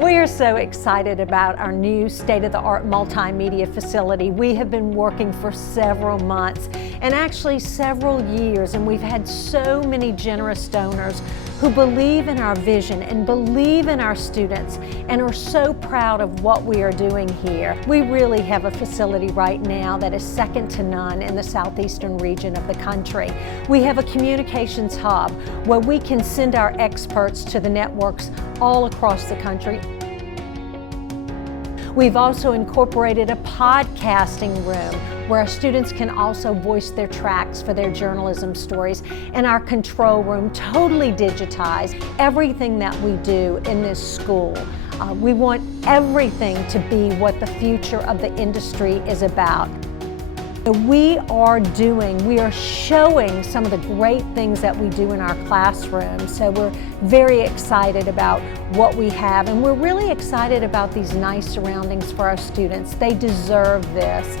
We are so excited about our new state-of-the-art multimedia facility. We have been working for several months and actually several years, and we've had so many generous donors who believe in our vision and believe in our students and are so proud of what we are doing here. We really have a facility right now that is second to none in the southeastern region of the country. We have a communications hub where we can send our experts to the networks all across the country. We've also incorporated a podcasting room where our students can also voice their tracks for their journalism stories, and our control room totally digitized. Everything that we do in this school, we want everything to be what the future of the industry is about. We are showing some of the great things that we do in our classrooms. So we're very excited about what we have, and we're really excited about these nice surroundings for our students. They deserve this.